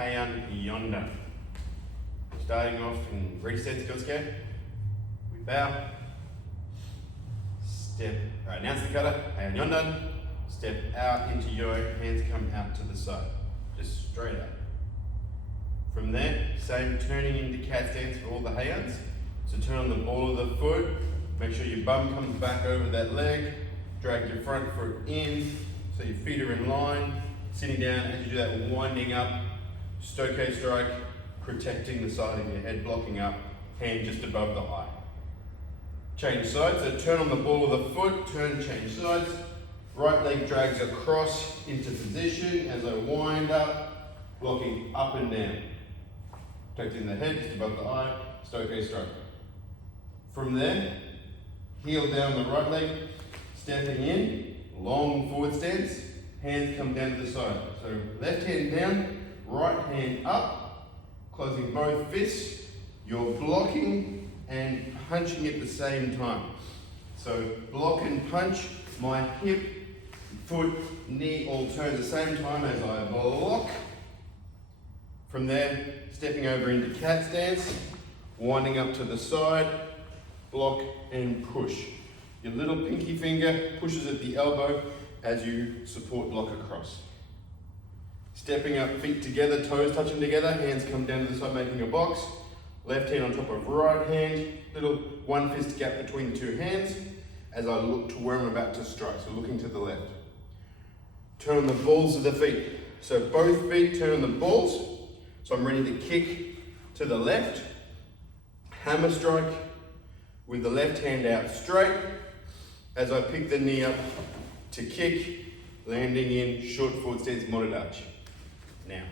Heian Yondan. Starting off in ready, set, kyosuke. We bow. Step, announce the kata, Heian Yondan. Step out into yo, hands come out to the side. Just straight out. From there, same turning into cat stance for all the Heians. So turn on the ball of the foot, make sure your bum comes back over that leg, drag your front foot in, so your feet are in line, sitting down. As you do that, winding up, stoke strike, protecting the side of your head, blocking up, hand just above the eye. Change sides, so turn on the ball of the foot, turn, change sides. Right leg drags across into position as I wind up, blocking up and down. Protecting the head just above the eye, stoke strike. From there, heel down the right leg, stepping in, long forward stance, hands come down to the side. So left hand down, right hand up, closing both fists. You're blocking and punching at the same time. So block and punch, my hip, foot, knee all turn at the same time as I block. From there, stepping over into cat stance, winding up to the side, block and push. Your little pinky finger pushes at the elbow as you support block across. Stepping up, feet together, toes touching together, hands come down to the side making a box. Left hand on top of right hand, little one fist gap between the two hands as I look to where I'm about to strike, so looking to the left. Turn on the balls of the feet. So both feet turn on the balls, so I'm ready to kick to the left. Hammer strike with the left hand out straight as I pick the knee up to kick, landing in short forward stance monodachi. Now,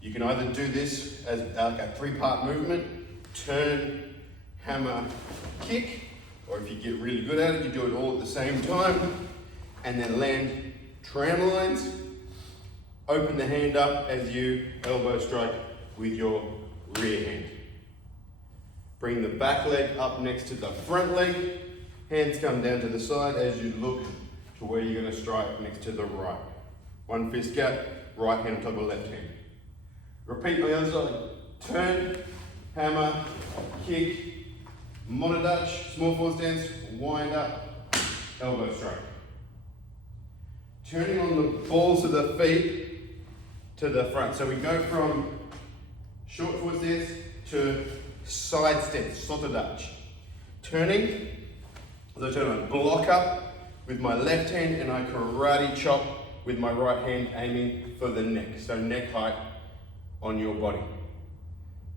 you can either do this as like a three-part movement, turn, hammer, kick, or if you get really good at it, you do it all at the same time, and then land tram lines, open the hand up as you elbow strike with your rear hand. Bring the back leg up next to the front leg, hands come down to the side as you look to where you're going to strike next to the right. One fist gap, right hand on top of left hand. Repeat on the other side. Turn, hammer, kick, monodachi, small forward stance, wind up, elbow strike. Turning on the balls of the feet to the front. So we go from short forward stance to side stance, sotodachi. Turning, as I turn on, block up with my left hand and I karate chop with my right hand aiming for the neck. So neck height on your body.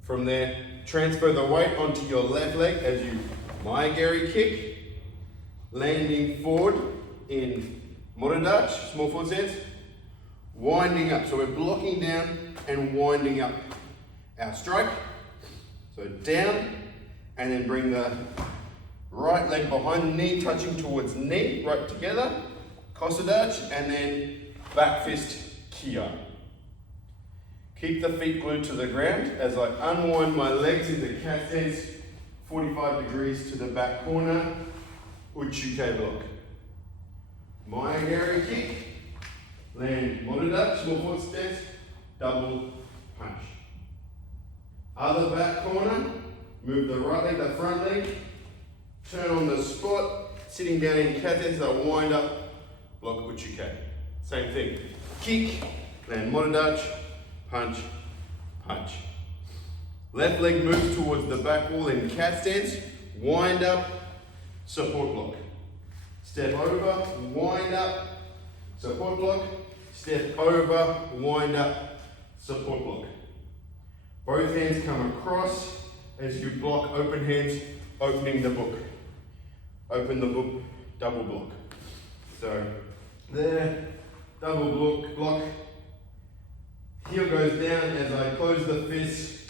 From there, transfer the weight onto your left leg as you maegeri kick, landing forward in monodachi, small forward stance, winding up. So we're blocking down and winding up our strike. So down, and then bring the right leg behind the knee, touching towards knee, right together, kosodachi, and then back fist kiai. Keep the feet glued to the ground as I unwind my legs into cat stance, 45 degrees to the back corner, uchuke block. Maegeri kick, land monodachi, small forward stance, double punch. Other back corner, move the right leg, the front leg, turn on the spot, sitting down in cat stance as I wind up, block uchuke. Same thing, kick, land monodachi, punch, punch. Left leg moves towards the back wall in cat stance, wind up, support block. Step over, wind up, support block. Step over, wind up, support block. Both hands come across as you block, open hands, opening the book. Open the book, double block. So there, double block. Heel goes down as I close the fist,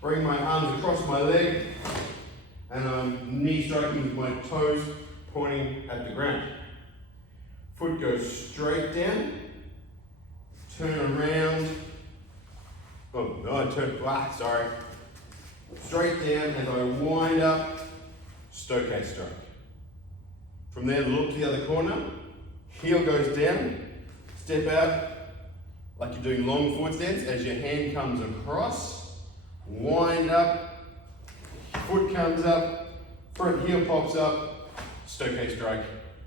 bring my arms across my leg, and I'm knee striking with my toes pointing at the ground. Foot goes straight down, turn around, straight down as I wind up, stoke strike. From there, look to the other corner, heel goes down, step out, like you're doing long forward stance. As your hand comes across, wind up, foot comes up, front heel pops up, stoke strike,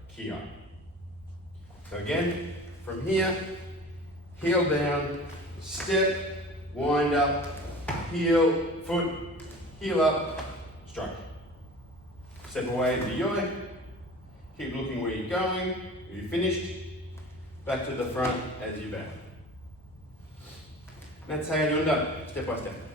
ki. So again, from here, heel down, step, wind up, heel, foot, heel up, strike. Step away into yoi, keep looking where you're going, are you finished? Back to the front as you bow. That's Heian Yondan, step by step.